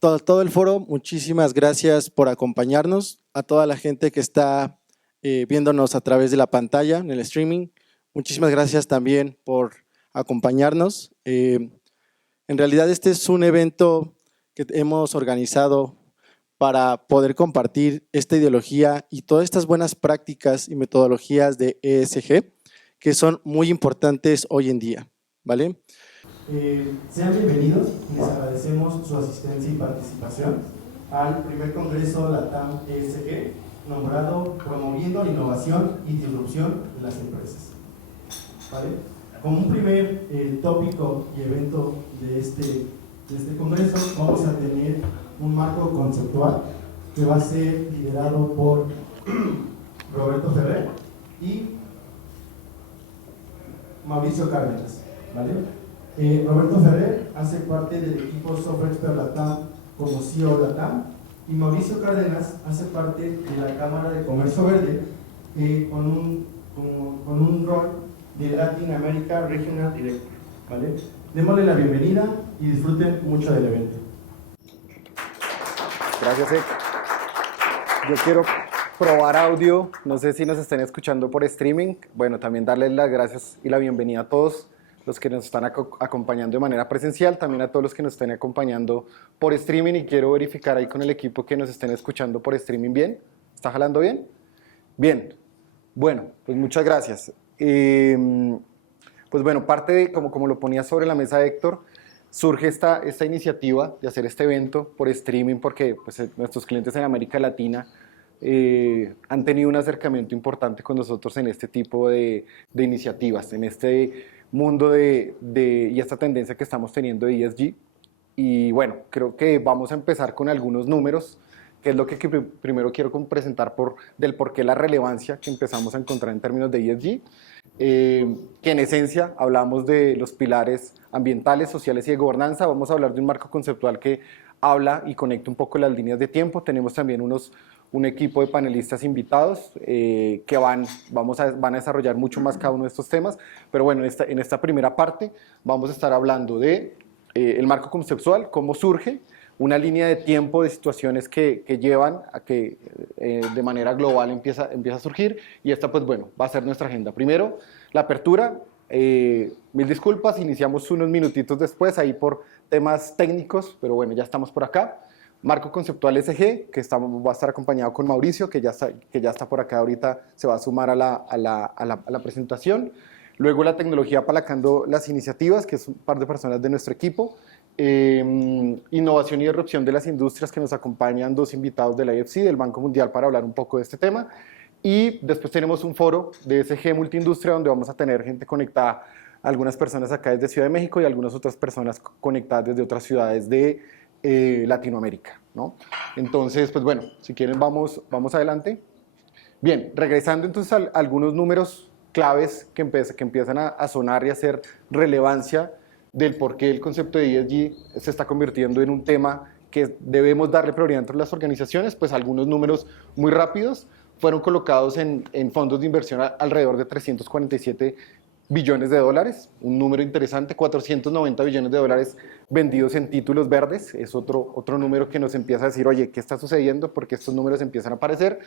todo el foro, muchísimas gracias por acompañarnos. A toda la gente que está viéndonos a través de la pantalla en el streaming, muchísimas gracias también por acompañarnos. En realidad este es un evento que hemos organizado para poder compartir esta ideología y todas estas buenas prácticas y metodologías de ESG que son muy importantes hoy en día, ¿vale? Sean bienvenidos y les agradecemos su asistencia y participación al primer Congreso LATAM ESG, nombrado Promoviendo la Innovación y Disrupción de las Empresas. ¿Vale? Como un primer tópico y evento de este Congreso, vamos a tener un marco conceptual que va a ser liderado por Roberto Ferrer y Mauricio Cárdenas, ¿vale? Roberto Ferrer hace parte del equipo Software Expert LATAM como CEO LATAM y Mauricio Cárdenas hace parte de la Cámara de Comercio Verde con un rol de Latin America Regional Director, ¿vale? Démosle la bienvenida y disfruten mucho del evento. Gracias, Ek. Yo quiero probar audio, no sé si nos estén escuchando por streaming. Bueno, también darles las gracias y la bienvenida a todos los que nos están acompañando de manera presencial, también a todos los que nos estén acompañando por streaming, y quiero verificar ahí con el equipo que nos estén escuchando por streaming bien. ¿Está jalando bien? Bien. Bueno, pues muchas gracias. Pues bueno, parte de, como lo ponía sobre la mesa Héctor, surge esta iniciativa de hacer este evento por streaming porque pues, nuestros clientes en América Latina han tenido un acercamiento importante con nosotros en este tipo de iniciativas, en este mundo y esta tendencia que estamos teniendo de ESG. Y bueno, creo que vamos a empezar con algunos números, que es lo que primero quiero presentar del por qué la relevancia que empezamos a encontrar en términos de ESG, que en esencia hablamos de los pilares ambientales, sociales y de gobernanza. Vamos a hablar de un marco conceptual que habla y conecta un poco las líneas de tiempo. Tenemos también un equipo de panelistas invitados que van a desarrollar mucho más cada uno de estos temas, pero bueno, en esta primera parte vamos a estar hablando de el marco conceptual, cómo surge, una línea de tiempo de situaciones que llevan a que de manera global empieza a surgir, y esta pues bueno, va a ser nuestra agenda. Primero, la apertura, mil disculpas, iniciamos unos minutitos después ahí por temas técnicos, pero bueno, ya estamos por acá. Marco conceptual ESG, que va a estar acompañado con Mauricio, que ya está por acá ahorita, se va a sumar a la presentación. Luego la tecnología apalancando las iniciativas, que es un par de personas de nuestro equipo. Innovación y disrupción de las industrias, que nos acompañan dos invitados de la IFC, del Banco Mundial, para hablar un poco de este tema. Y después tenemos un foro de ESG Multiindustria, donde vamos a tener gente conectada, algunas personas acá desde Ciudad de México y algunas otras personas conectadas desde otras ciudades de Latinoamérica, ¿no? Entonces, pues bueno, si quieren vamos adelante. Bien, regresando entonces a algunos números claves que empiezan a sonar y a hacer relevancia del por qué el concepto de ESG se está convirtiendo en un tema que debemos darle prioridad entre las organizaciones. Pues algunos números muy rápidos. Fueron colocados en fondos de inversión alrededor de 347 billones de dólares, un número interesante. 490 billones de dólares vendidos en títulos verdes, es otro número que nos empieza a decir, oye, ¿qué está sucediendo? Porque estos números empiezan a aparecer.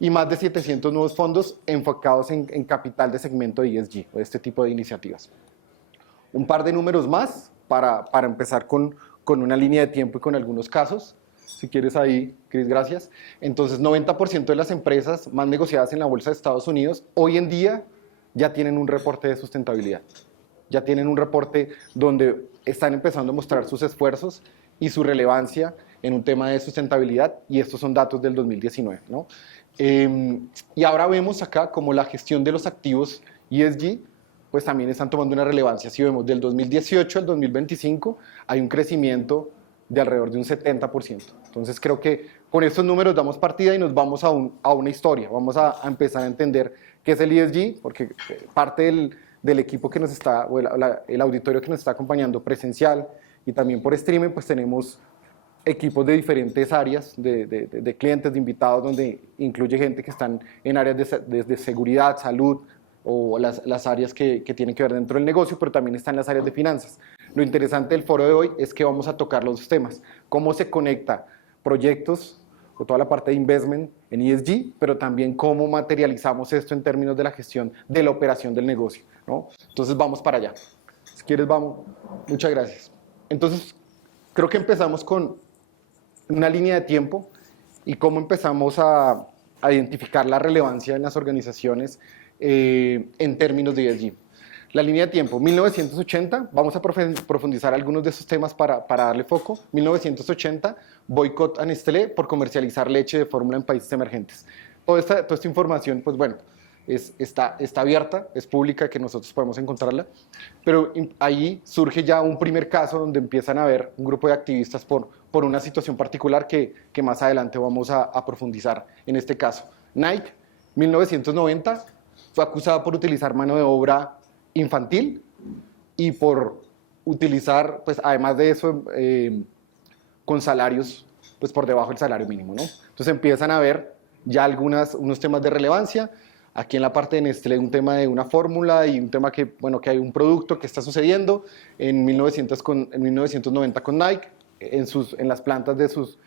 Y más de 700 nuevos fondos enfocados en capital de segmento ESG, o este tipo de iniciativas. Un par de números más para empezar con una línea de tiempo y con algunos casos. Si quieres ahí, Cris, gracias. Entonces, 90% de las empresas más negociadas en la Bolsa de Estados Unidos hoy en día ya tienen un reporte de sustentabilidad. Ya tienen un reporte donde están empezando a mostrar sus esfuerzos y su relevancia en un tema de sustentabilidad, y estos son datos del 2019, ¿no? Y ahora vemos acá como la gestión de los activos ESG pues también están tomando una relevancia. Si vemos del 2018 al 2025 hay un crecimiento de alrededor de un 70%. Entonces creo que con estos números damos partida y nos vamos a una historia. Vamos a empezar a entender qué es el ESG, porque parte del equipo que nos está, o el auditorio que nos está acompañando presencial y también por streaming, pues tenemos equipos de diferentes áreas, de clientes, de invitados, donde incluye gente que están en áreas de seguridad, salud, o las áreas que tienen que ver dentro del negocio, pero también están las áreas de finanzas. Lo interesante del foro de hoy es que vamos a tocar los dos temas. Cómo se conecta proyectos o toda la parte de investment en ESG, pero también cómo materializamos esto en términos de la gestión de la operación del negocio, ¿no? Entonces vamos para allá. Si quieres, vamos. Muchas gracias. Entonces, creo que empezamos con una línea de tiempo y cómo empezamos a identificar la relevancia en las organizaciones en términos de ESG. La línea de tiempo, 1980, vamos a profundizar algunos de esos temas para darle foco. 1980, boicot a Nestlé por comercializar leche de fórmula en países emergentes. Toda esta información, pues bueno, está abierta, es pública, que nosotros podemos encontrarla, pero ahí surge ya un primer caso donde empiezan a haber un grupo de activistas por una situación particular que más adelante vamos a profundizar en este caso. Nike, 1990, fue acusada por utilizar mano de obra infantil y por utilizar, pues además de eso, con salarios pues por debajo del salario mínimo, ¿no? Entonces empiezan a ver ya unos temas de relevancia. Aquí en la parte de Nestlé un tema de una fórmula y un tema que, bueno, que hay un producto que está sucediendo en 1990 con Nike, en las plantas de sus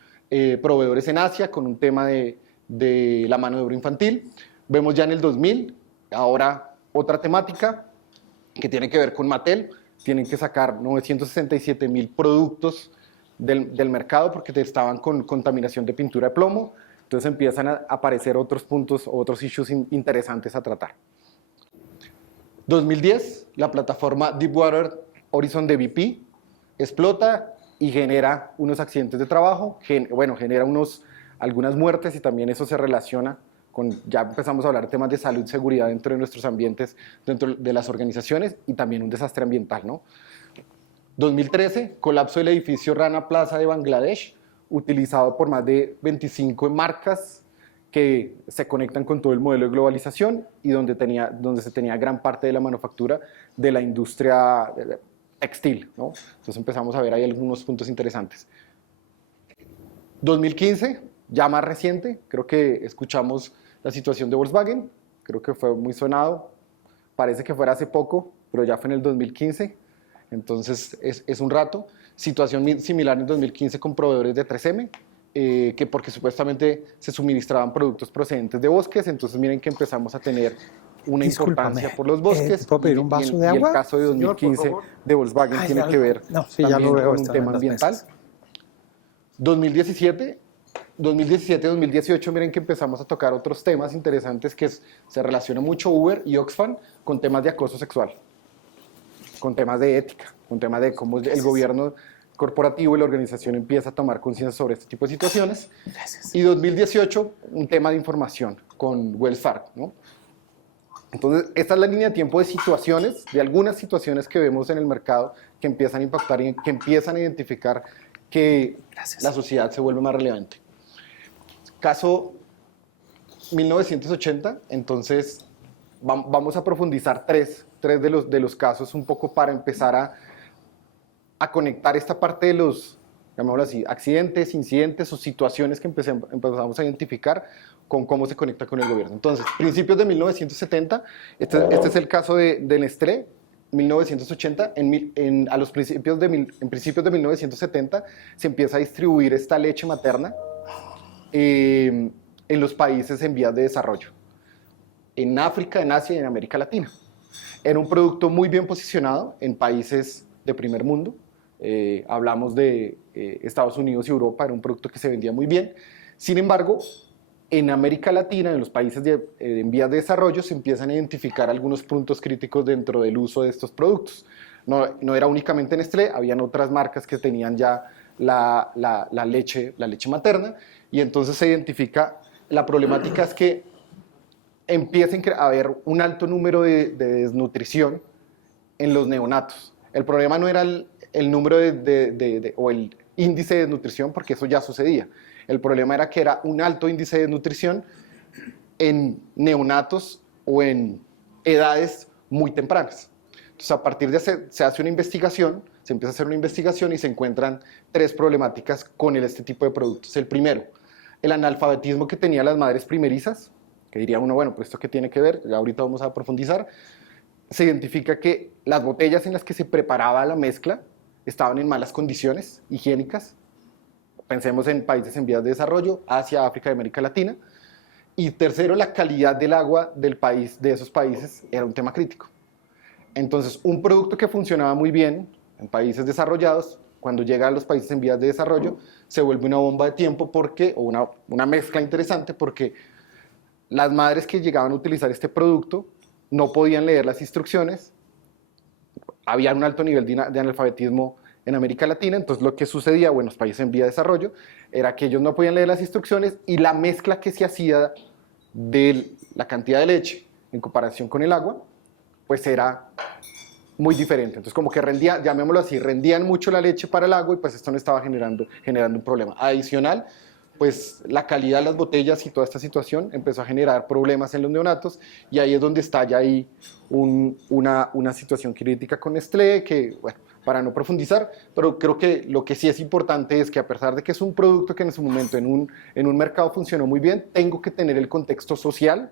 proveedores en Asia, con un tema de la mano de obra infantil. Vemos ya en el 2000, ahora otra temática que tiene que ver con Mattel. Tienen que sacar 967,000 productos del mercado porque estaban con contaminación de pintura de plomo. Entonces empiezan a aparecer otros puntos, otros issues interesantes a tratar. 2010, la plataforma Deepwater Horizon de BP explota y genera unos accidentes de trabajo, genera algunas muertes y también eso se relaciona con, ya empezamos a hablar de temas de salud y seguridad dentro de nuestros ambientes, dentro de las organizaciones y también un desastre ambiental, ¿no? 2013, colapso del edificio Rana Plaza de Bangladesh, utilizado por más de 25 marcas que se conectan con todo el modelo de globalización y donde se tenía gran parte de la manufactura de la industria textil, ¿no? Entonces empezamos a ver ahí algunos puntos interesantes. 2015, ya más reciente, creo que escuchamos la situación de Volkswagen, creo que fue muy sonado, parece que fuera hace poco, pero ya fue en el 2015, entonces es un rato. Situación similar en 2015 con proveedores de 3M, que porque supuestamente se suministraban productos procedentes de bosques, entonces miren que empezamos a tener una importancia por los bosques. ¿Puedo pedir un vaso de agua? Y el caso de 2015 de Volkswagen tiene que ver también con un tema ambiental. 2017-2018, miren que empezamos a tocar otros temas interesantes que se relaciona mucho Uber y Oxfam con temas de acoso sexual, con temas de ética, con temas de cómo el gobierno corporativo y la organización empieza a tomar conciencia sobre este tipo de situaciones. Y 2018, un tema de información con Wells Fargo, ¿no? Entonces, esta es la línea de tiempo de situaciones, de algunas situaciones que vemos en el mercado que empiezan a impactar y que empiezan a identificar que la sociedad se vuelve más relevante. Caso 1980, entonces vamos a profundizar tres de los casos un poco para empezar a conectar esta parte de los, llamémoslo así, accidentes, incidentes o situaciones que empezamos a identificar con cómo se conecta con el gobierno. Entonces, principios de 1970, este es el caso de Nestlé. 1980, en principios de 1970 se empieza a distribuir esta leche materna en los países en vías de desarrollo, en África, en Asia y en América Latina. Era un producto muy bien posicionado en países de primer mundo. Hablamos de Estados Unidos y Europa, era un producto que se vendía muy bien. Sin embargo, en América Latina, en los países en vías de desarrollo, se empiezan a identificar algunos puntos críticos dentro del uso de estos productos. No era únicamente Nestlé, habían otras marcas que tenían ya la leche materna, y entonces se identifica, la problemática es que empieza a haber un alto número de desnutrición en los neonatos. El problema no era el número o el índice de desnutrición, porque eso ya sucedía. El problema era que era un alto índice de desnutrición en neonatos o en edades muy tempranas. Entonces, a partir de se hace una investigación, se empieza a hacer una investigación y se encuentran tres problemáticas con este tipo de productos. El primero, el analfabetismo que tenían las madres primerizas, que diría uno, bueno, pues esto qué tiene que ver, ya ahorita vamos a profundizar. Se identifica que las botellas en las que se preparaba la mezcla estaban en malas condiciones higiénicas. Pensemos en países en vías de desarrollo, Asia, África y América Latina. Y tercero, la calidad del agua del país, de esos países era un tema crítico. Entonces, un producto que funcionaba muy bien en países desarrollados, cuando llega a los países en vías de desarrollo, se vuelve una bomba de tiempo o una mezcla interesante porque las madres que llegaban a utilizar este producto no podían leer las instrucciones, había un alto nivel de analfabetismo en América Latina, entonces lo que sucedía en los países en vía de desarrollo era que ellos no podían leer las instrucciones y la mezcla que se hacía de la cantidad de leche en comparación con el agua, pues era muy diferente. Entonces como que rendía, llamémoslo así, rendían mucho la leche para el agua y pues esto no estaba generando un problema. Adicional, pues la calidad de las botellas y toda esta situación empezó a generar problemas en los neonatos y ahí es donde estalla ahí una situación crítica con Nestlé que, bueno, para no profundizar, pero creo que lo que sí es importante es que a pesar de que es un producto que en su momento en un mercado funcionó muy bien, tengo que tener el contexto social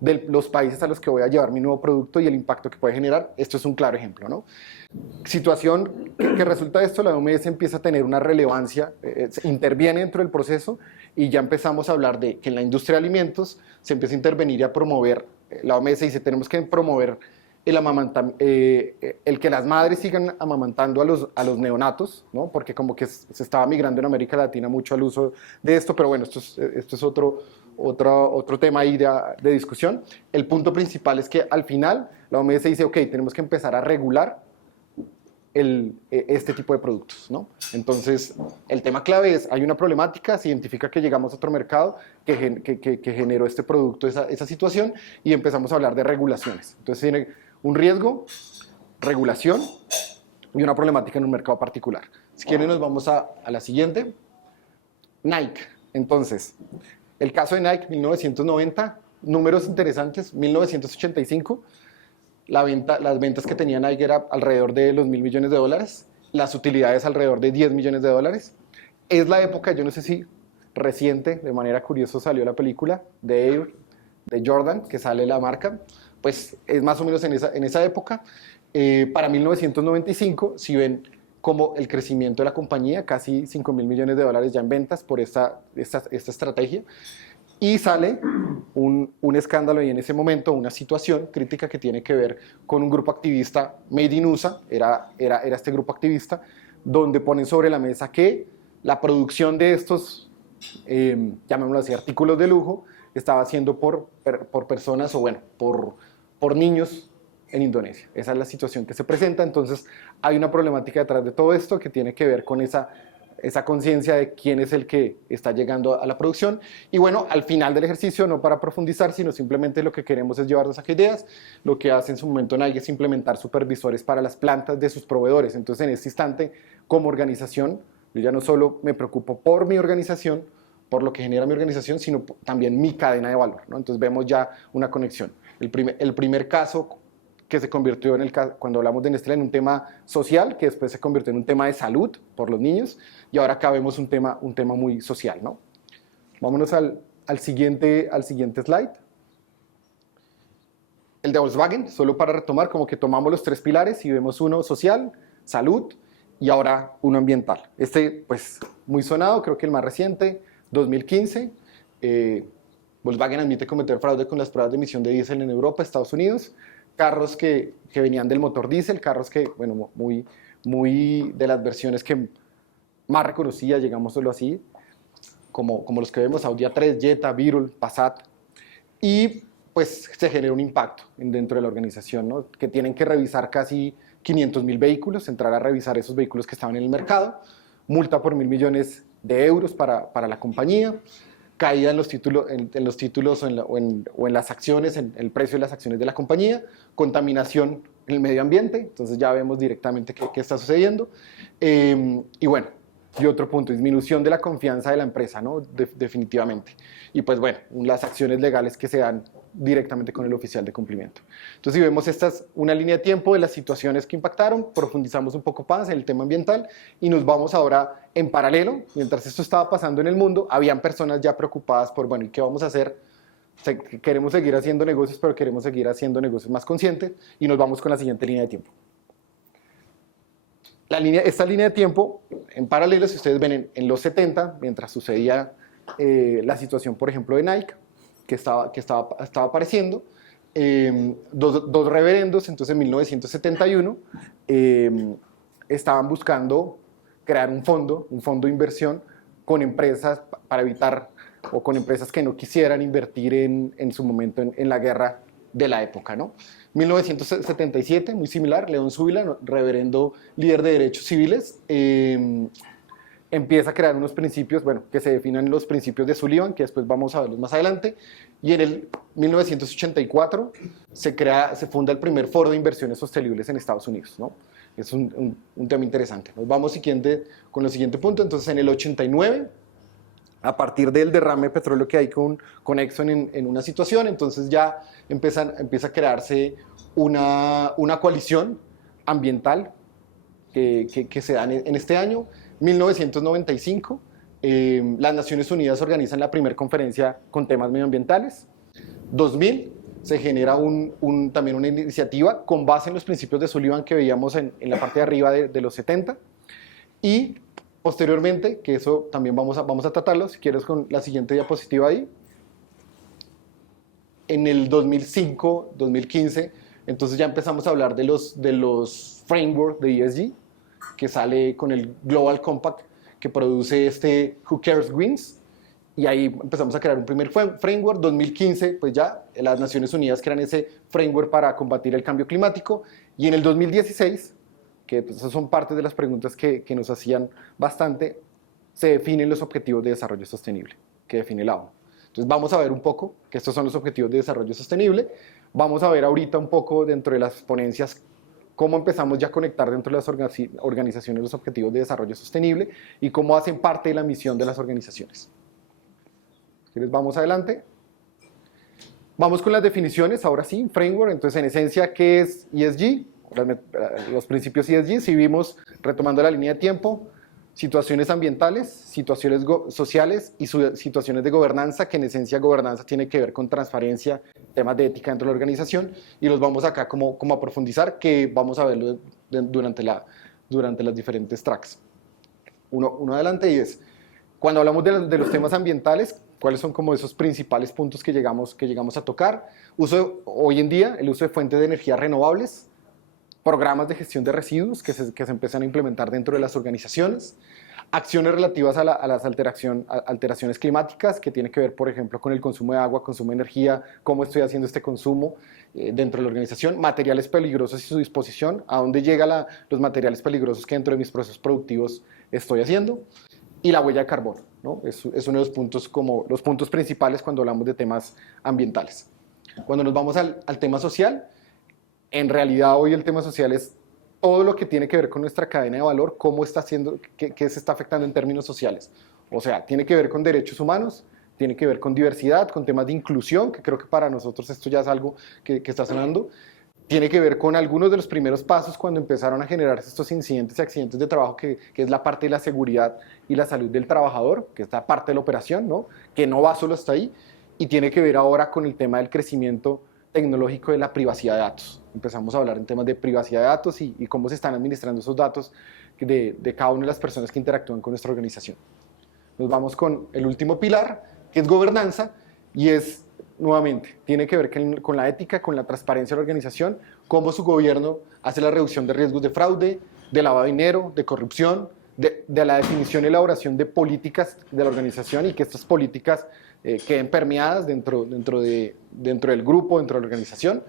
de los países a los que voy a llevar mi nuevo producto y el impacto que puede generar. Esto es un claro ejemplo, ¿no? Situación que resulta de esto, la OMS empieza a tener una relevancia, interviene dentro del proceso y ya empezamos a hablar de que en la industria de alimentos se empieza a intervenir y a promover, la OMS dice tenemos que promover el que las madres sigan amamantando a los neonatos, ¿no? Porque como que se estaba migrando en América Latina mucho al uso de esto, pero bueno, esto es otro tema ahí de discusión. El punto principal es que al final la OMS dice, ok, tenemos que empezar a regular este tipo de productos, ¿no? Entonces, el tema clave es, hay una problemática, se identifica que llegamos a otro mercado que generó este producto, esa situación, y empezamos a hablar de regulaciones. Entonces, tiene un riesgo, regulación y una problemática en un mercado particular. Si quieren, nos vamos a la siguiente. Nike. Entonces, el caso de Nike, 1990, números interesantes, 1985, las ventas que tenía Nike era alrededor de los $1.000 millones, las utilidades alrededor de $10 millones. Es la época, yo no sé si reciente, de manera curiosa salió la película de Jordan, que sale la marca, pues es más o menos en esa época. Para 1995, si ven como el crecimiento de la compañía, casi $5.000 millones ya en ventas por esta estrategia. Y sale un escándalo y en ese momento una situación crítica que tiene que ver con un grupo activista Made in USA, era este grupo activista, donde ponen sobre la mesa que la producción de estos, llamémoslo así, artículos de lujo, estaba haciendo por personas o bueno, por niños en Indonesia. Esa es la situación que se presenta, entonces hay una problemática detrás de todo esto que tiene que ver con esa conciencia de quién es el que está llegando a la producción. Y bueno, al final del ejercicio, no para profundizar, sino simplemente lo que queremos es llevarnos a ideas. Lo que hace en su momento Nike es implementar supervisores para las plantas de sus proveedores. Entonces, en este instante, como organización, yo ya no solo me preocupo por mi organización, por lo que genera mi organización, sino también mi cadena de valor, ¿no? Entonces, vemos ya una conexión. El primer caso que se convirtió cuando hablamos de Nestlé en un tema social, que después se convirtió en un tema de salud por los niños, y ahora acá vemos un tema muy social, ¿no? Vámonos al siguiente slide. El de Volkswagen, solo para retomar, como que tomamos los tres pilares y vemos uno social, salud, y ahora uno ambiental. Pues, muy sonado, creo que el más reciente, 2015, Volkswagen admite cometer fraude con las pruebas de emisión de diésel en Europa, Estados Unidos, carros que venían del motor diésel, carros que, bueno, muy de las versiones que más reconocidas, digámoslo así, como los que vemos, Audi A3, Jetta, Virul, Passat, y pues se genera un impacto dentro de la organización, ¿no? Que tienen que revisar casi 500.000 vehículos, entrar a revisar esos vehículos que estaban en el mercado, multa por $1.000 millones para la compañía, caída en los títulos o en las acciones, en el precio de las acciones de la compañía, contaminación en el medio ambiente, entonces ya vemos directamente qué está sucediendo. Y bueno, y otro punto, disminución de la confianza de la empresa, ¿no? Definitivamente. Y pues bueno, las acciones legales que se dan directamente con el oficial de cumplimiento. Entonces, si vemos una línea de tiempo de las situaciones que impactaron, profundizamos un poco más en el tema ambiental y nos vamos ahora en paralelo. Mientras esto estaba pasando en el mundo, habían personas ya preocupadas por, bueno, ¿y qué vamos a hacer? Queremos seguir haciendo negocios, pero queremos seguir haciendo negocios más conscientes y nos vamos con la siguiente línea de tiempo. esta línea de tiempo, en paralelo, si ustedes ven en los 70, mientras sucedía la situación, por ejemplo, de Nike, que estaba apareciendo, dos reverendos, entonces en 1971, estaban buscando crear un fondo de inversión con empresas para evitar, o con empresas que no quisieran invertir en su momento en la guerra de la época, ¿no? 1977, muy similar, León Zúbila, reverendo líder de derechos civiles, empieza a crear unos principios, bueno, que se definan los principios de Sullivan, que después vamos a verlos más adelante, y en el 1984 se funda el primer foro de inversiones sostenibles en Estados Unidos, ¿no? Es un tema interesante. Nos vamos siguiente, con el siguiente punto. Entonces, en el 89, a partir del derrame de petróleo que hay con Exxon en una situación, entonces ya empieza a crearse una coalición ambiental que se da en este año. 1995, las Naciones Unidas organizan la primera conferencia con temas medioambientales. 2000, se genera también una iniciativa con base en los principios de Sullivan que veíamos en la parte de arriba de los 70. Y posteriormente, que eso también vamos a tratarlo, si quieres con la siguiente diapositiva ahí. En el 2005, 2015, entonces ya empezamos a hablar de los frameworks de ESG, que sale con el Global Compact que produce Who Cares Wins, y ahí empezamos a crear un primer framework. 2015, pues ya las Naciones Unidas crean ese framework para combatir el cambio climático, y en el 2016, que pues, esas son parte de las preguntas que nos hacían bastante, se definen los Objetivos de Desarrollo Sostenible, que define la ONU. Entonces vamos a ver un poco que estos son los Objetivos de Desarrollo Sostenible. Vamos a ver ahorita un poco dentro de las ponencias cómo empezamos ya a conectar dentro de las organizaciones los Objetivos de Desarrollo Sostenible y cómo hacen parte de la misión de las organizaciones. ¿Quieres? Vamos adelante. Vamos con las definiciones, ahora sí, framework. Entonces, en esencia, ¿qué es ESG? Los principios ESG, si vimos, retomando la línea de tiempo, situaciones ambientales, situaciones sociales y situaciones de gobernanza, que en esencia gobernanza tiene que ver con transparencia, temas de ética dentro de la organización, y los vamos acá como a profundizar, que vamos a verlo durante las diferentes tracks. Uno adelante, y es, cuando hablamos de los temas ambientales, ¿cuáles son como esos principales puntos que llegamos a tocar? Hoy en día, el uso de fuentes de energía renovables, programas de gestión de residuos que se empiezan a implementar dentro de las organizaciones, acciones relativas a las alteraciones climáticas, que tiene que ver, por ejemplo, con el consumo de agua, consumo de energía, cómo estoy haciendo este consumo dentro de la organización, materiales peligrosos y su disposición, a dónde llegan los materiales peligrosos que dentro de mis procesos productivos estoy haciendo, y la huella de carbono, ¿no? Es uno de los puntos, como los puntos principales cuando hablamos de temas ambientales. Cuando nos vamos al tema social, en realidad hoy el tema social es todo lo que tiene que ver con nuestra cadena de valor, cómo está haciendo, qué se está afectando en términos sociales. O sea, tiene que ver con derechos humanos, tiene que ver con diversidad, con temas de inclusión, que creo que para nosotros esto ya es algo que está sonando. Tiene que ver con algunos de los primeros pasos cuando empezaron a generarse estos incidentes y accidentes de trabajo, que es la parte de la seguridad y la salud del trabajador, que es la parte de la operación, ¿no? Que no va solo hasta ahí, y tiene que ver ahora con el tema del crecimiento tecnológico de la privacidad de datos. Empezamos a hablar en temas de privacidad de datos y cómo se están administrando esos datos de cada una de las personas que interactúan con nuestra organización. Nos vamos con el último pilar, que es gobernanza, y es, nuevamente, tiene que ver con la ética, con la transparencia de la organización, cómo su gobierno hace la reducción de riesgos de fraude, de lavado de dinero, de corrupción, de la definición y elaboración de políticas de la organización, y que estas políticas queden permeadas dentro del grupo, dentro de la organización.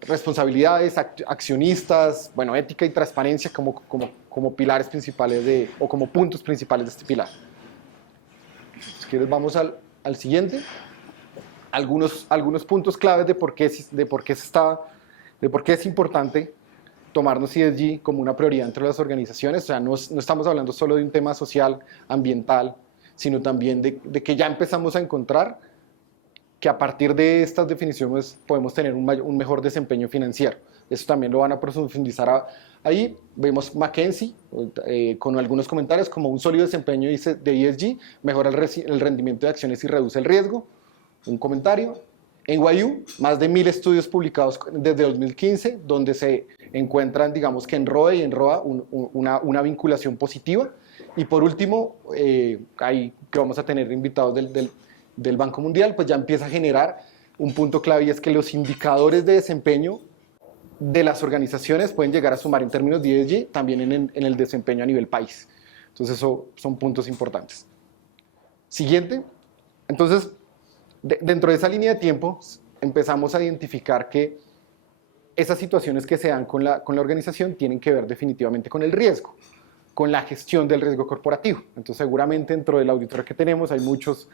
Responsabilidades, accionistas, bueno, ética y transparencia como pilares principales o como puntos principales de este pilar. Si quieres, vamos al siguiente. Algunos puntos claves de por qué es importante tomarnos ESG como una prioridad entre las organizaciones. O sea, no estamos hablando solo de un tema social, ambiental, sino también de que ya empezamos a encontrar que a partir de estas definiciones podemos tener un mejor desempeño financiero. Eso también lo van a profundizar ahí. Vemos McKinsey con algunos comentarios como un sólido desempeño de ESG, mejora el rendimiento de acciones y reduce el riesgo. Un comentario. NYU, más de 1000 estudios publicados desde 2015, donde se encuentran, digamos que en ROE y en ROA, una vinculación positiva. Y por último, ahí que vamos a tener invitados del Banco Mundial, pues ya empieza a generar un punto clave, y es que los indicadores de desempeño de las organizaciones pueden llegar a sumar en términos de ESG también en el desempeño a nivel país. Entonces, eso son puntos importantes. Siguiente. Entonces, dentro de esa línea de tiempo, empezamos a identificar que esas situaciones que se dan con la organización tienen que ver definitivamente con el riesgo, con la gestión del riesgo corporativo. Entonces, seguramente dentro del auditorio que tenemos hay muchos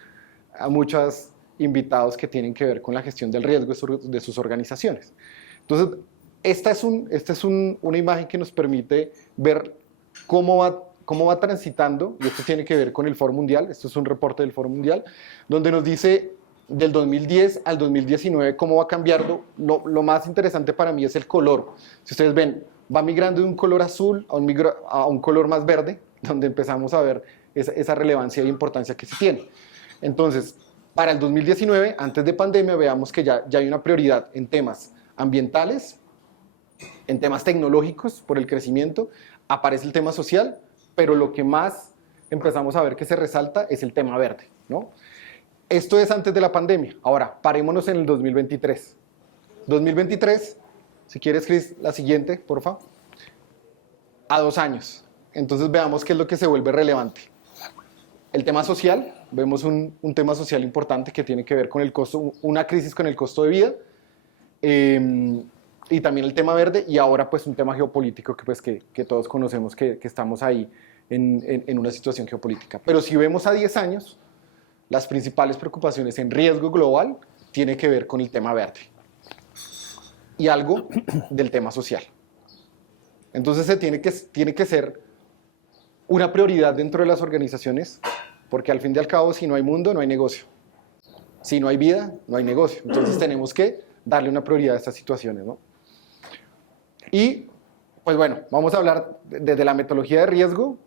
invitados que tienen que ver con la gestión del riesgo de sus organizaciones. Entonces, esta es una imagen que nos permite ver cómo va transitando, y esto tiene que ver con el Foro Mundial. Esto es un reporte del Foro Mundial, donde nos dice del 2010 al 2019 cómo va cambiando. Lo más interesante para mí es el color. Si ustedes ven, va migrando de un color azul a un color más verde, donde empezamos a ver esa relevancia e importancia que se tiene. Entonces, para el 2019, antes de pandemia, veamos que ya hay una prioridad en temas ambientales, en temas tecnológicos por el crecimiento, aparece el tema social, pero lo que más empezamos a ver que se resalta es el tema verde, ¿no? Esto es antes de la pandemia. Ahora, parémonos en el 2023. 2023, si quieres, Chris, la siguiente, por favor. A 2 años. Entonces veamos qué es lo que se vuelve relevante. El tema social, vemos un tema social importante que tiene que ver con el costo, una crisis con el costo de vida, y también el tema verde, y ahora pues un tema geopolítico que todos conocemos que estamos ahí en una situación geopolítica. Pero si vemos a 10 años, las principales preocupaciones en riesgo global tiene que ver con el tema verde y algo del tema social. Entonces tiene que ser una prioridad dentro de las organizaciones, porque al fin y al cabo, si no hay mundo, no hay negocio. Si no hay vida, no hay negocio. Entonces tenemos que darle una prioridad a estas situaciones, ¿no? Y, pues bueno, vamos a hablar desde la metodología de riesgo.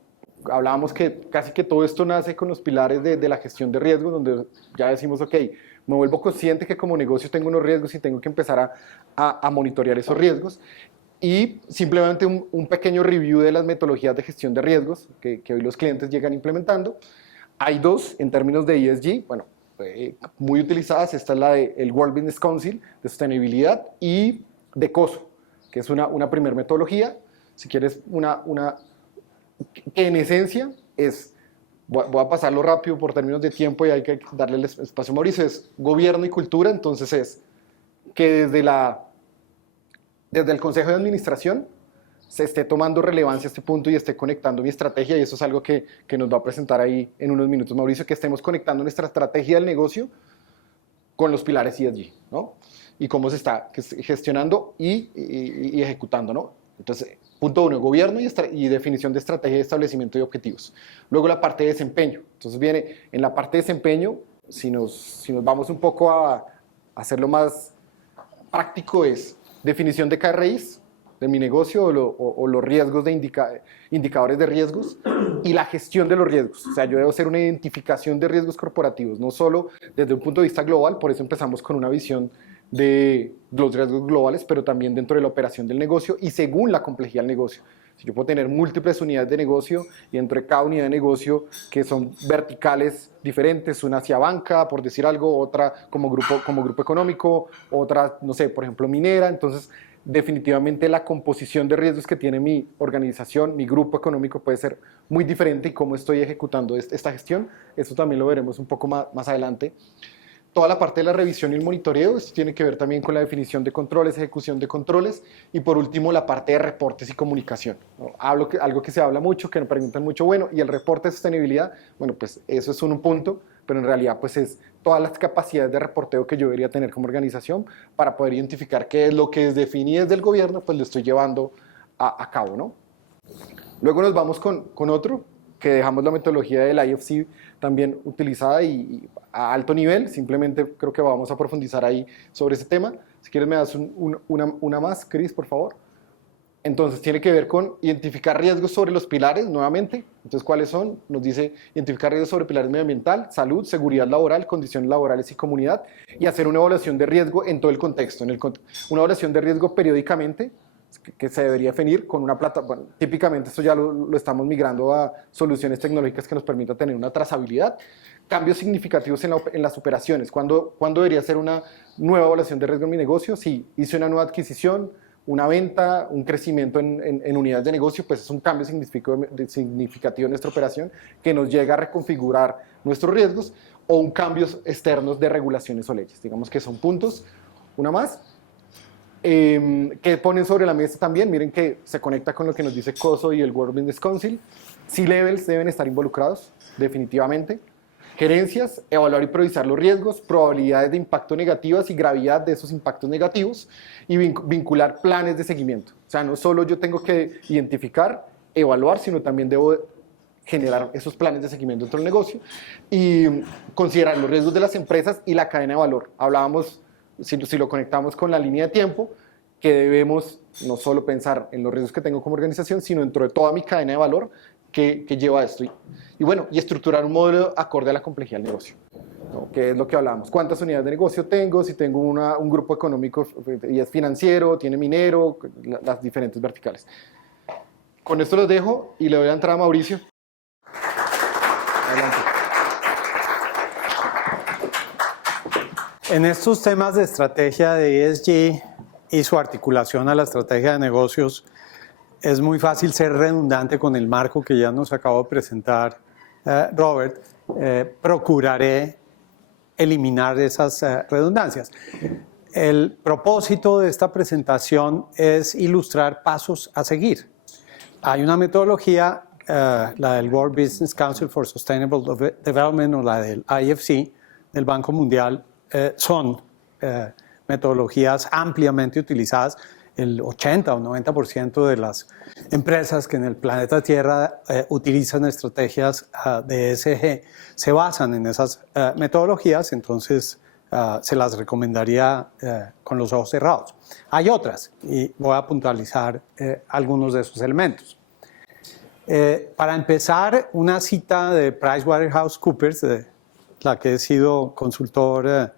Hablábamos que casi que todo esto nace con los pilares de la gestión de riesgos, donde ya decimos, ok, me vuelvo consciente que como negocio tengo unos riesgos y tengo que empezar a monitorear esos riesgos. Y simplemente un pequeño review de las metodologías de gestión de riesgos que hoy los clientes llegan implementando. Hay 2 en términos de ESG, bueno, muy utilizadas. Esta es la del World Business Council de sostenibilidad, y de COSO, que es una primera metodología. Si quieres que en esencia es, voy a pasarlo rápido por términos de tiempo y hay que darle el espacio a Mauricio, es gobierno y cultura. Entonces es que desde el Consejo de Administración se esté tomando relevancia este punto y esté conectando mi estrategia, y eso es algo que nos va a presentar ahí en unos minutos Mauricio, que estemos conectando nuestra estrategia del negocio con los pilares ESG, ¿no? Y cómo se está gestionando y ejecutando, ¿no? Entonces, punto 1, gobierno y definición de estrategia de establecimiento de objetivos. Luego la parte de desempeño. Entonces viene en la parte de desempeño, si nos vamos un poco a hacerlo más práctico, es definición de KRIs de mi negocio o los riesgos de indicadores de riesgos y la gestión de los riesgos. O sea, yo debo hacer una identificación de riesgos corporativos, no solo desde un punto de vista global, por eso empezamos con una visión de los riesgos globales, pero también dentro de la operación del negocio y según la complejidad del negocio. Si yo puedo tener múltiples unidades de negocio y dentro de cada unidad de negocio que son verticales diferentes, una hacia banca, por decir algo, otra como grupo económico, otra, no sé, por ejemplo, minera. Entonces, definitivamente la composición de riesgos que tiene mi organización, mi grupo económico puede ser muy diferente, y cómo estoy ejecutando esta gestión, eso también lo veremos un poco más adelante. Toda la parte de la revisión y el monitoreo, esto tiene que ver también con la definición de controles, ejecución de controles, y por último la parte de reportes y comunicación, ¿no? Algo que se habla mucho, que nos preguntan mucho, bueno, y el reporte de sostenibilidad, bueno, pues eso es un punto, pero en realidad pues es todas las capacidades de reporteo que yo debería tener como organización para poder identificar qué es lo que es definido desde el gobierno, pues lo estoy llevando a cabo, ¿no? Luego nos vamos con otro, que dejamos la metodología del IFC también utilizada y a alto nivel. Simplemente creo que vamos a profundizar ahí sobre ese tema. Si quieres me das una más, Chris, por favor. Entonces tiene que ver con identificar riesgos sobre los pilares nuevamente. Entonces, ¿cuáles son? Nos dice identificar riesgos sobre pilares medioambiental, salud, seguridad laboral, condiciones laborales y comunidad, y hacer una evaluación de riesgo en todo el contexto. Una evaluación de riesgo periódicamente que se debería definir con una plataforma. Bueno, típicamente esto ya lo estamos migrando a soluciones tecnológicas que nos permitan tener una trazabilidad. Cambios significativos en las operaciones. ¿Cuándo debería ser una nueva evaluación de riesgo en mi negocio? Si hice una nueva adquisición, una venta, un crecimiento en unidades de negocio, pues es un cambio significativo en nuestra operación que nos llega a reconfigurar nuestros riesgos, o un cambios externos de regulaciones o leyes. Digamos que son puntos. Una más. Que ponen sobre la mesa también, miren que se conecta con lo que nos dice COSO y el World Business Council. C-levels deben estar involucrados, definitivamente. Gerencias, evaluar y priorizar los riesgos, probabilidades de impacto negativas y gravedad de esos impactos negativos, y vincular planes de seguimiento. O sea, no solo yo tengo que identificar, evaluar, sino también debo generar esos planes de seguimiento dentro del negocio, y considerar los riesgos de las empresas y la cadena de valor. Hablábamos, si lo conectamos con la línea de tiempo, que debemos no solo pensar en los riesgos que tengo como organización, sino dentro de toda mi cadena de valor que lleva a esto. Y bueno, y estructurar un modelo acorde a la complejidad del negocio, ¿no? Que es lo que hablábamos. ¿Cuántas unidades de negocio tengo? Si tengo un grupo económico y es financiero, tiene minero, las diferentes verticales. Con esto los dejo y le doy la entrada a Mauricio. Adelante. En estos temas de estrategia de ESG y su articulación a la estrategia de negocios, es muy fácil ser redundante con el marco que ya nos acabó de presentar Robert. Procuraré eliminar esas redundancias. El propósito de esta presentación es ilustrar pasos a seguir. Hay una metodología, la del World Business Council for Sustainable Development o la del IFC, del Banco Mundial, son metodologías ampliamente utilizadas. El 80 o 90% de las empresas que en el planeta Tierra utilizan estrategias de ESG se basan en esas metodologías, entonces se las recomendaría con los ojos cerrados. Hay otras y voy a puntualizar algunos de esos elementos. Para empezar, una cita de PricewaterhouseCoopers, de la que he sido consultor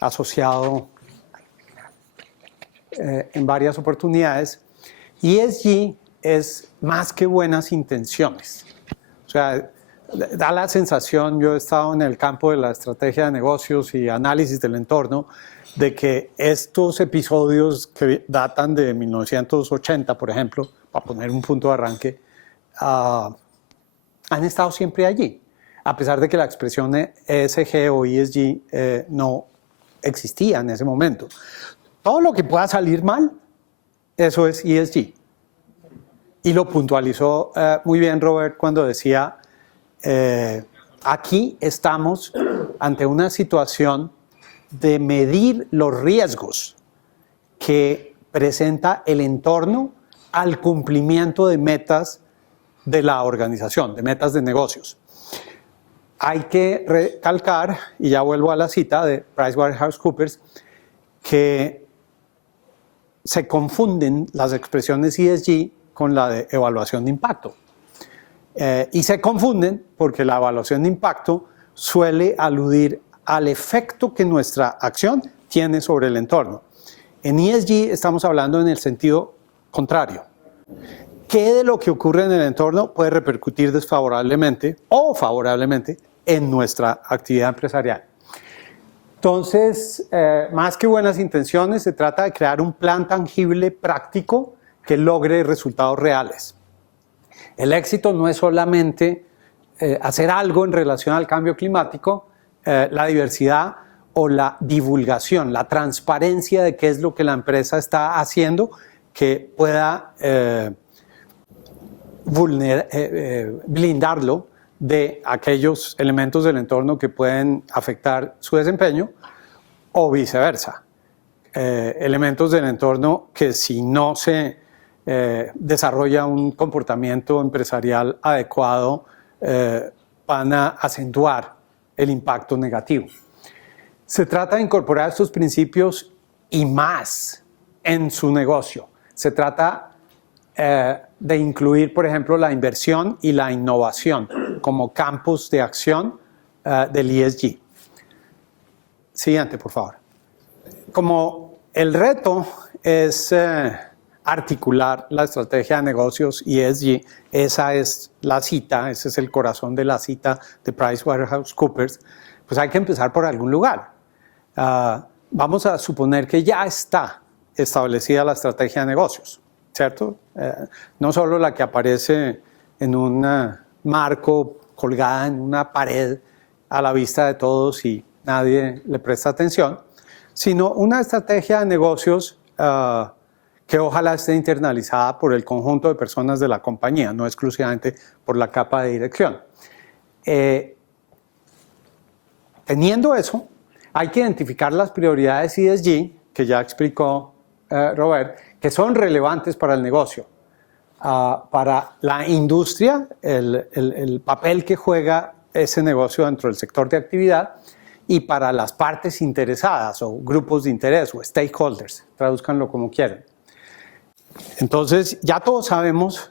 asociado en varias oportunidades. ESG es más que buenas intenciones. O sea, da la sensación, yo he estado en el campo de la estrategia de negocios y análisis del entorno, de que estos episodios que datan de 1980, por ejemplo, para poner un punto de arranque, han estado siempre allí, a pesar de que la expresión ESG o ESG no existía en ese momento. Todo lo que pueda salir mal, eso es ESG. Y lo puntualizó muy bien Robert cuando decía, aquí estamos ante una situación de medir los riesgos que presenta el entorno al cumplimiento de metas de la organización, de metas de negocios. Hay que recalcar, y ya vuelvo a la cita de PricewaterhouseCoopers, que se confunden las expresiones ESG con la de evaluación de impacto. Y se confunden porque la evaluación de impacto suele aludir al efecto que nuestra acción tiene sobre el entorno. En ESG estamos hablando en el sentido contrario. ¿Qué de lo que ocurre en el entorno puede repercutir desfavorablemente o favorablemente en nuestra actividad empresarial? Entonces, más que buenas intenciones, se trata de crear un plan tangible, práctico, que logre resultados reales. El éxito no es solamente hacer algo en relación al cambio climático, la diversidad o la divulgación, la transparencia de qué es lo que la empresa está haciendo que pueda blindarlo de aquellos elementos del entorno que pueden afectar su desempeño o viceversa. Elementos del entorno que si no se desarrolla un comportamiento empresarial adecuado van a acentuar el impacto negativo. Se trata de incorporar estos principios y más en su negocio. Se trata de incluir, por ejemplo, la inversión y la innovación como campos de acción del ESG. Siguiente, por favor. Como el reto es articular la estrategia de negocios ESG, esa es la cita, ese es el corazón de la cita de PricewaterhouseCoopers, pues hay que empezar por algún lugar. Vamos a suponer que ya está establecida la estrategia de negocios, ¿cierto? No solo la que aparece en un marco colgada en una pared a la vista de todos y nadie le presta atención, sino una estrategia de negocios que ojalá esté internalizada por el conjunto de personas de la compañía, no exclusivamente por la capa de dirección. Teniendo eso, hay que identificar las prioridades ESG, que ya explicó Robert, que son relevantes para el negocio, para la industria, el papel que juega ese negocio dentro del sector de actividad, y para las partes interesadas o grupos de interés o stakeholders, tradúzcanlo como quieran. Entonces, ya todos sabemos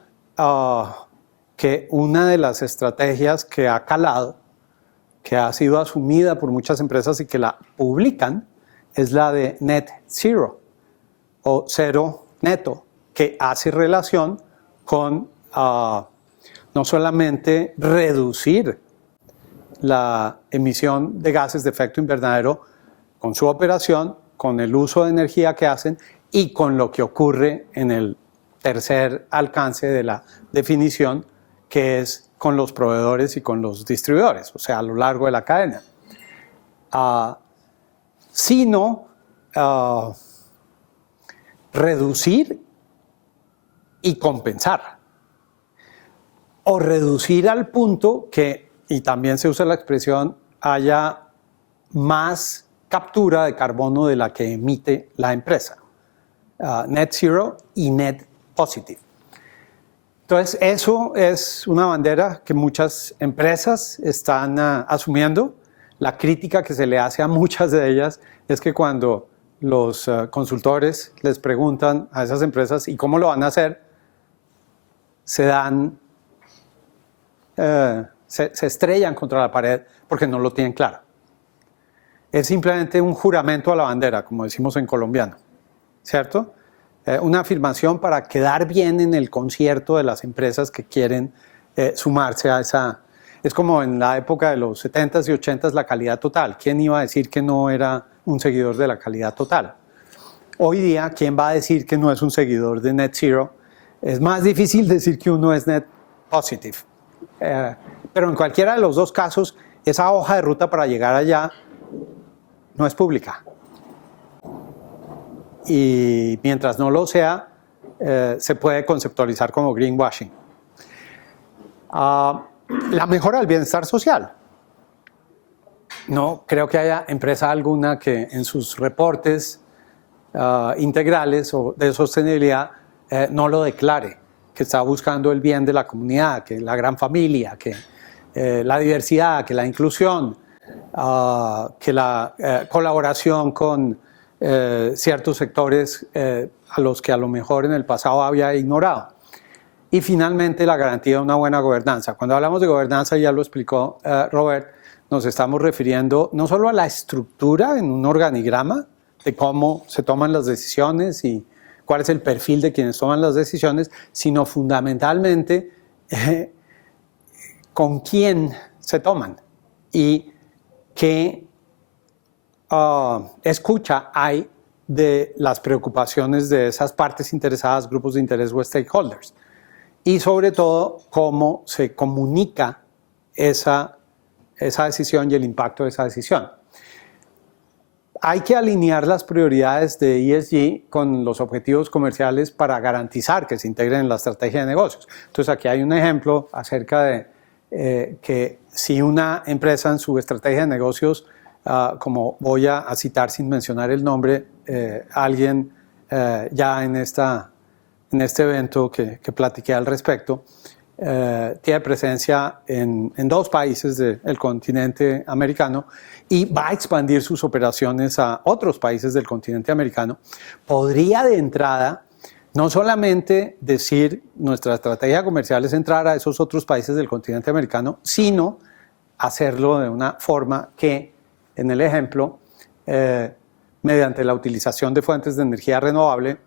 que una de las estrategias que ha calado, que ha sido asumida por muchas empresas y que la publican, es la de Net Zero o cero neto, que hace relación con no solamente reducir la emisión de gases de efecto invernadero con su operación, con el uso de energía que hacen y con lo que ocurre en el tercer alcance de la definición, que es con los proveedores y con los distribuidores, o sea, a lo largo de la cadena. Sino reducir y compensar. O reducir al punto que, y también se usa la expresión, haya más captura de carbono de la que emite la empresa. Net zero y net positive. Entonces, eso es una bandera que muchas empresas están asumiendo. La crítica que se le hace a muchas de ellas es que cuando los consultores les preguntan a esas empresas ¿y cómo lo van a hacer?, se estrellan contra la pared porque no lo tienen claro. Es simplemente un juramento a la bandera, como decimos en colombiano, ¿cierto? Una afirmación para quedar bien en el concierto de las empresas que quieren sumarse a esa. Es como en la época de los 70s y 80s la calidad total. ¿Quién iba a decir que no era un seguidor de la calidad total? Hoy día, ¿quién va a decir que no es un seguidor de Net Zero? Es más difícil decir que uno es Net Positive. Pero en cualquiera de los dos casos, esa hoja de ruta para llegar allá no es pública. Y mientras no lo sea, se puede conceptualizar como greenwashing. La mejora del bienestar social. No creo que haya empresa alguna que en sus reportes integrales o de sostenibilidad no lo declare, que está buscando el bien de la comunidad, que la gran familia, que la diversidad, que la inclusión, que la colaboración con ciertos sectores a los que a lo mejor en el pasado había ignorado. Y finalmente la garantía de una buena gobernanza. Cuando hablamos de gobernanza, ya lo explicó Robert, nos estamos refiriendo no solo a la estructura en un organigrama de cómo se toman las decisiones y cuál es el perfil de quienes toman las decisiones, sino fundamentalmente con quién se toman y qué escucha hay de las preocupaciones de esas partes interesadas, grupos de interés o stakeholders. Y sobre todo, cómo se comunica esa decisión y el impacto de esa decisión. Hay que alinear las prioridades de ESG con los objetivos comerciales para garantizar que se integren en la estrategia de negocios. Entonces, aquí hay un ejemplo acerca de que si una empresa en su estrategia de negocios, como voy a citar sin mencionar el nombre, alguien ya en este evento que platiqué al respecto, tiene presencia en 2 países del continente americano y va a expandir sus operaciones a otros países del continente americano, podría de entrada no solamente decir nuestra estrategia comercial es entrar a esos otros países del continente americano, sino hacerlo de una forma que, en el ejemplo, mediante la utilización de fuentes de energía renovable,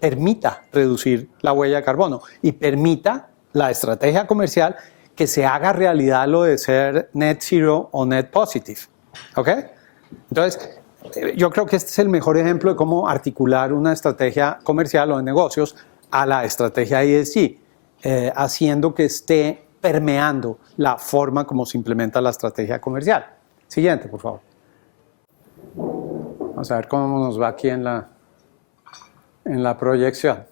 permita reducir la huella de carbono y permita la estrategia comercial que se haga realidad lo de ser net zero o net positive. ¿Ok? Entonces, yo creo que este es el mejor ejemplo de cómo articular una estrategia comercial o de negocios a la estrategia ESG, haciendo que esté permeando la forma como se implementa la estrategia comercial. Siguiente, por favor. Vamos a ver cómo nos va aquí en la proyección.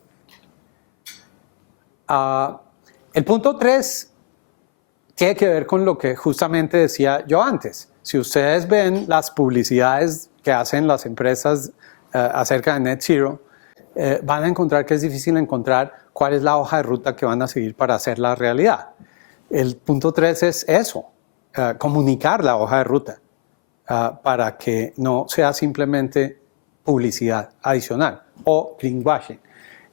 El punto 3 tiene que ver con lo que justamente decía yo antes. Si ustedes ven las publicidades que hacen las empresas acerca de Net Zero, van a encontrar que es difícil encontrar cuál es la hoja de ruta que van a seguir para hacer la realidad. El punto 3 es eso, comunicar la hoja de ruta para que no sea simplemente publicidad adicional o greenwashing.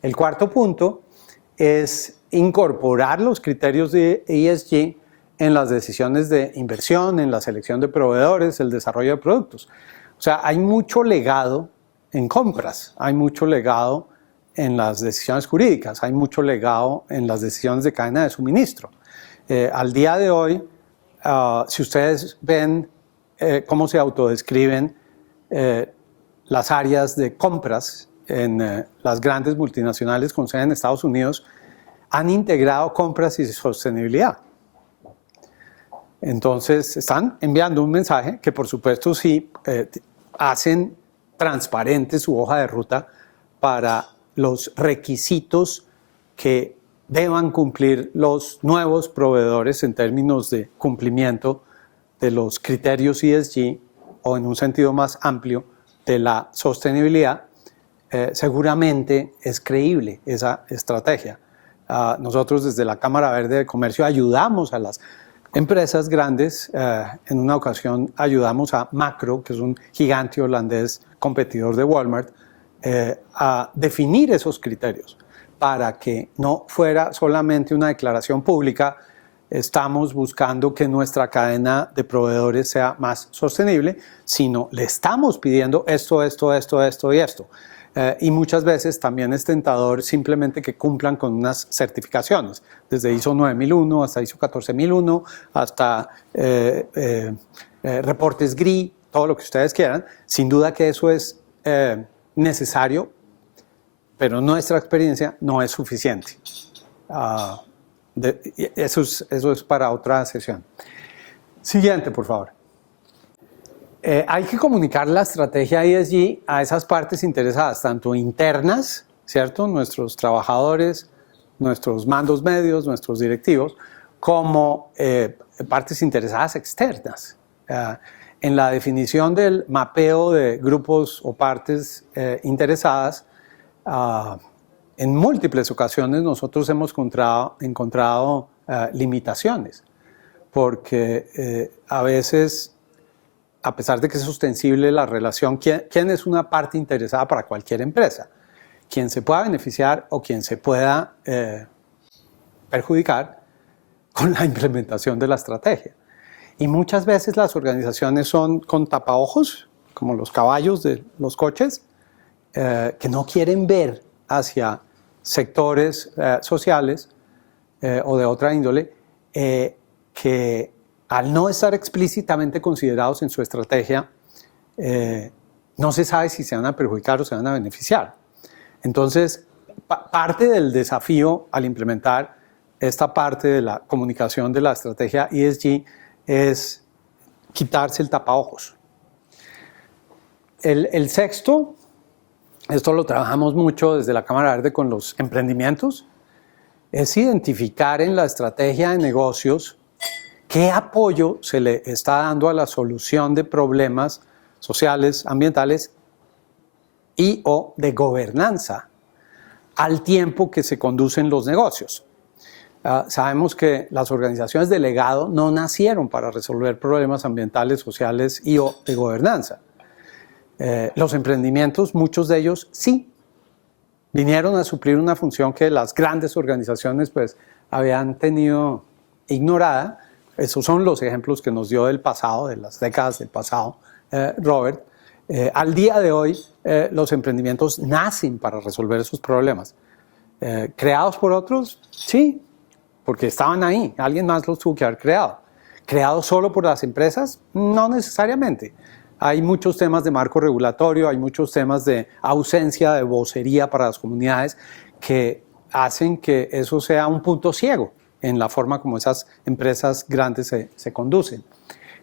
El cuarto punto es incorporar los criterios de ESG en las decisiones de inversión, en la selección de proveedores, el desarrollo de productos. O sea, hay mucho legado en compras, hay mucho legado en las decisiones jurídicas, hay mucho legado en las decisiones de cadena de suministro. Al día de hoy, si ustedes ven cómo se autodescriben las áreas de compras en las grandes multinacionales con sede en Estados Unidos, han integrado compras y sostenibilidad. Entonces, están enviando un mensaje que, por supuesto, sí hacen transparente su hoja de ruta para los requisitos que deban cumplir los nuevos proveedores en términos de cumplimiento de los criterios ESG o, en un sentido más amplio, de la sostenibilidad. Seguramente es creíble esa estrategia. Nosotros desde la Cámara Verde de Comercio ayudamos a las empresas grandes. En una ocasión ayudamos a Macro, que es un gigante holandés competidor de Walmart, a definir esos criterios para que no fuera solamente una declaración pública. Estamos buscando que nuestra cadena de proveedores sea más sostenible, sino le estamos pidiendo esto y esto. Y muchas veces también es tentador simplemente que cumplan con unas certificaciones, desde ISO 9001 hasta ISO 14001, hasta reportes GRI, todo lo que ustedes quieran. Sin duda que eso es necesario, pero nuestra experiencia no es suficiente. Eso es para otra sesión. Siguiente, por favor. Hay que comunicar la estrategia ESG a esas partes interesadas, tanto internas, ¿cierto? Nuestros trabajadores, nuestros mandos medios, nuestros directivos, como partes interesadas externas. En la definición del mapeo de grupos o partes interesadas, en múltiples ocasiones nosotros hemos encontrado limitaciones, porque a veces, a pesar de que es ostensible la relación, ¿quién es una parte interesada para cualquier empresa? Quien se pueda beneficiar o quien se pueda perjudicar con la implementación de la estrategia. Y muchas veces las organizaciones son con tapaojos, como los caballos de los coches, que no quieren ver hacia sectores sociales o de otra índole que al no estar explícitamente considerados en su estrategia, no se sabe si se van a perjudicar o se van a beneficiar. Entonces, parte del desafío al implementar esta parte de la comunicación de la estrategia ESG es quitarse el tapaojos. El sexto, esto lo trabajamos mucho desde la Cámara Verde con los emprendimientos, es identificar en la estrategia de negocios qué apoyo se le está dando a la solución de problemas sociales, ambientales y o de gobernanza al tiempo que se conducen los negocios. Sabemos que las organizaciones de legado no nacieron para resolver problemas ambientales, sociales y o de gobernanza. Los emprendimientos, muchos de ellos sí. vinieron a suplir una función que las grandes organizaciones pues habían tenido ignorada. Esos son los ejemplos que nos dio del pasado, de las décadas del pasado, Robert. Al día de hoy, los emprendimientos nacen para resolver esos problemas. ¿Creados por otros? Sí, porque estaban ahí. Alguien más los tuvo que haber creado. ¿Creados solo por las empresas? No necesariamente. Hay muchos temas de marco regulatorio, hay muchos temas de ausencia de vocería para las comunidades que hacen que eso sea un punto ciego en la forma como esas empresas grandes se conducen.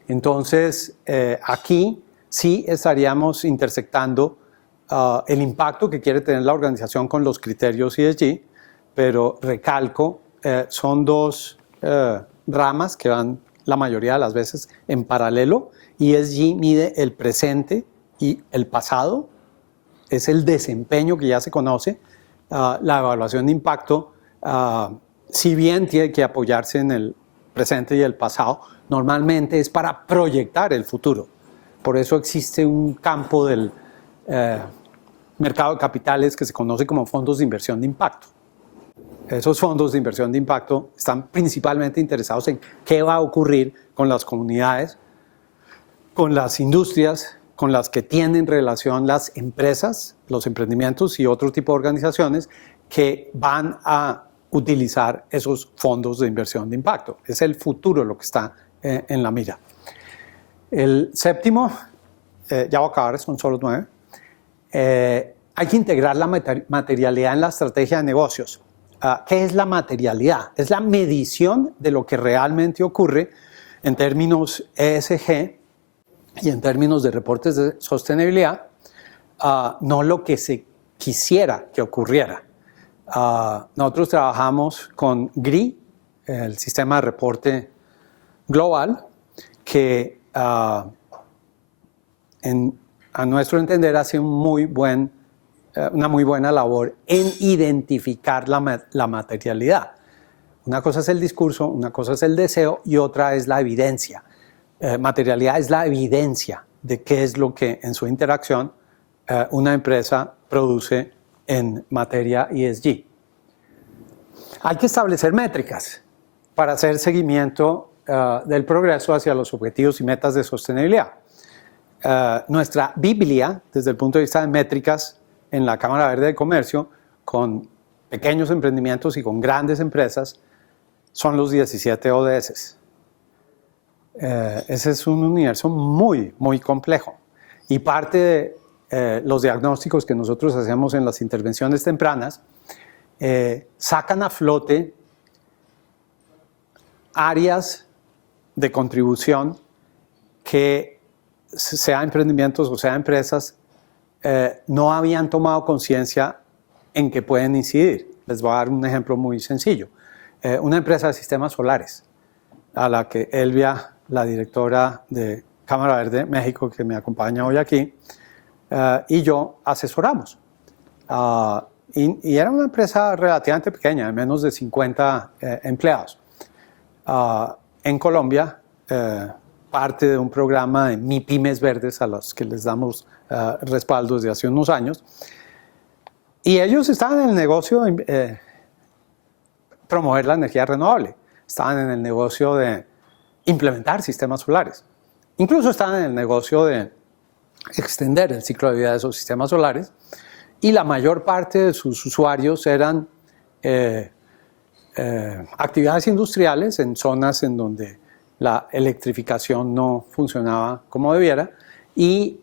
Entonces, aquí sí estaríamos intersectando el impacto que quiere tener la organización con los criterios ESG, pero recalco, son dos ramas que van la mayoría de las veces en paralelo. ESG mide el presente y el pasado, es el desempeño que ya se conoce. La evaluación de impacto, si bien tiene que apoyarse en el presente y el pasado, normalmente es para proyectar el futuro. Por eso existe un campo del mercado de capitales que se conoce como fondos de inversión de impacto. Esos fondos de inversión de impacto están principalmente interesados en qué va a ocurrir con las comunidades, con las industrias, con las que tienen relación las empresas, los emprendimientos y otro tipo de organizaciones que van a utilizar esos fondos de inversión de impacto. Es el futuro lo que está en la mira. El séptimo, ya voy a acabar, son solo 9. Hay que integrar la materialidad en la estrategia de negocios. ¿Qué es la materialidad? Es la medición de lo que realmente ocurre en términos ESG y en términos de reportes de sostenibilidad, no lo que se quisiera que ocurriera. Nosotros trabajamos con GRI, el sistema de reporte global, que a nuestro entender hace una muy buena labor en identificar la materialidad. Una cosa es el discurso, una cosa es el deseo y otra es la evidencia. Materialidad es la evidencia de qué es lo que en su interacción una empresa produce en materia ESG. Hay que establecer métricas para hacer seguimiento del progreso hacia los objetivos y metas de sostenibilidad. Nuestra Biblia, desde el punto de vista de métricas, en la Cámara Verde de Comercio, con pequeños emprendimientos y con grandes empresas, son los 17 ODS. Ese es un universo muy, muy complejo. Y parte de los diagnósticos que nosotros hacemos en las intervenciones tempranas sacan a flote áreas de contribución que, sea emprendimientos o sea empresas, no habían tomado conciencia en que pueden incidir. Les voy a dar un ejemplo muy sencillo. Una empresa de sistemas solares, a la que Elvia, la directora de Cámara Verde México, que me acompaña hoy aquí, y yo asesoramos. Y era una empresa relativamente pequeña, de menos de 50 empleados. En Colombia, parte de un programa de MIPYMES Verdes a los que les damos respaldo desde hace unos años. Y ellos estaban en el negocio de promover la energía renovable, estaban en el negocio de implementar sistemas solares, incluso estaban en el negocio de extender el ciclo de vida de esos sistemas solares, y la mayor parte de sus usuarios eran actividades industriales en zonas en donde la electrificación no funcionaba como debiera, y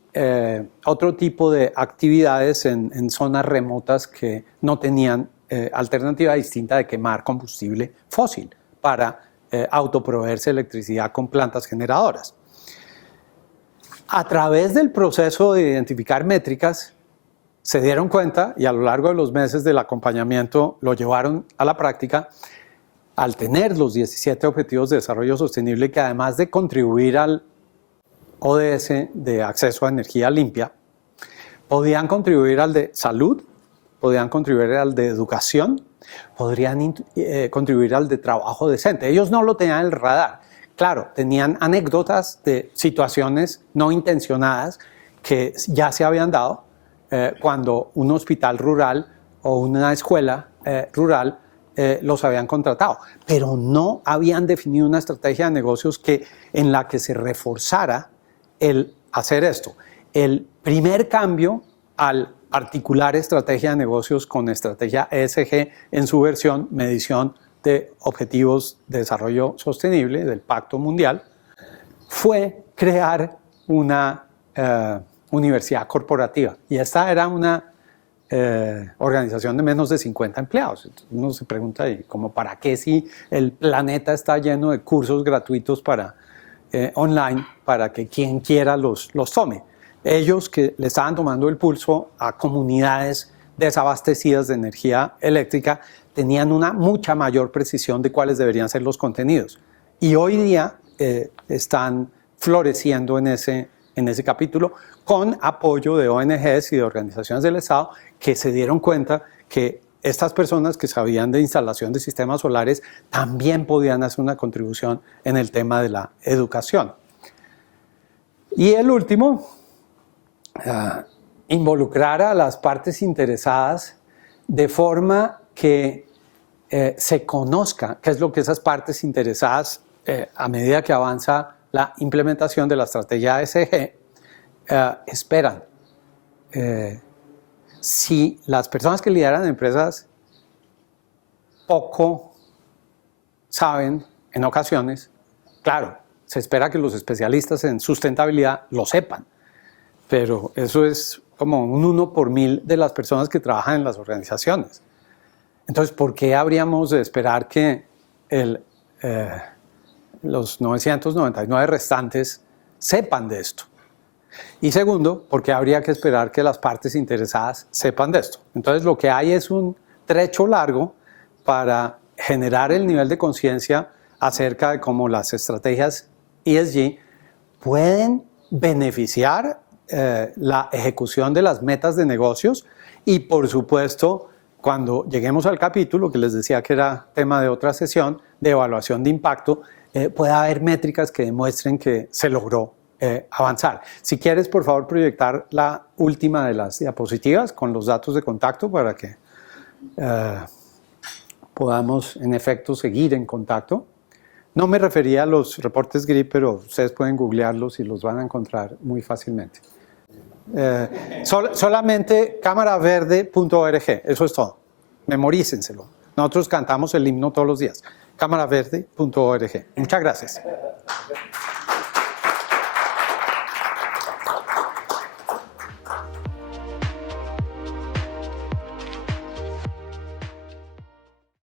otro tipo de actividades en zonas remotas que no tenían alternativa distinta de quemar combustible fósil para autoproveerse electricidad con plantas generadoras. A través del proceso de identificar métricas, se dieron cuenta, y a lo largo de los meses del acompañamiento lo llevaron a la práctica, al tener los 17 Objetivos de Desarrollo Sostenible, que además de contribuir al ODS de acceso a energía limpia, podían contribuir al de salud, podían contribuir al de educación, podrían contribuir al de trabajo decente. Ellos no lo tenían en el radar. Claro, tenían anécdotas de situaciones no intencionadas que ya se habían dado cuando un hospital rural o una escuela rural los habían contratado, pero no habían definido una estrategia de negocios en la que se reforzara el hacer esto. El primer cambio al articular estrategia de negocios con estrategia ESG en su versión medición de objetivos de desarrollo sostenible del Pacto Mundial fue crear una universidad corporativa. Y esta era una organización de menos de 50 empleados. Entonces uno se pregunta, ¿y cómo para qué si el planeta está lleno de cursos gratuitos online para que quien quiera los tome? Ellos que le estaban tomando el pulso a comunidades desabastecidas de energía eléctrica tenían una mucha mayor precisión de cuáles deberían ser los contenidos. Y hoy día están floreciendo en ese capítulo con apoyo de ONGs y de organizaciones del Estado que se dieron cuenta que estas personas que sabían de instalación de sistemas solares también podían hacer una contribución en el tema de la educación. Y el último, involucrar a las partes interesadas de forma que se conozca qué es lo que esas partes interesadas, a medida que avanza la implementación de la estrategia ESG, esperan. Si las personas que lideran empresas poco saben en ocasiones, claro, se espera que los especialistas en sustentabilidad lo sepan, pero eso es como un 1 por 1000 de las personas que trabajan en las organizaciones. Entonces, ¿por qué habríamos de esperar que los 999 restantes sepan de esto? Y segundo, ¿por qué habría que esperar que las partes interesadas sepan de esto? Entonces, lo que hay es un trecho largo para generar el nivel de conciencia acerca de cómo las estrategias ESG pueden beneficiar la ejecución de las metas de negocios y, por supuesto, cuando lleguemos al capítulo, que les decía que era tema de otra sesión, de evaluación de impacto, puede haber métricas que demuestren que se logró avanzar. Si quieres, por favor, proyectar la última de las diapositivas con los datos de contacto para que podamos, en efecto, seguir en contacto. No me refería a los reportes GRI, pero ustedes pueden googlearlos y los van a encontrar muy fácilmente. Solamente cámaraverde.org, eso es todo. Memorícenselo. Nosotros cantamos el himno todos los días. cámaraverde.org. Muchas gracias.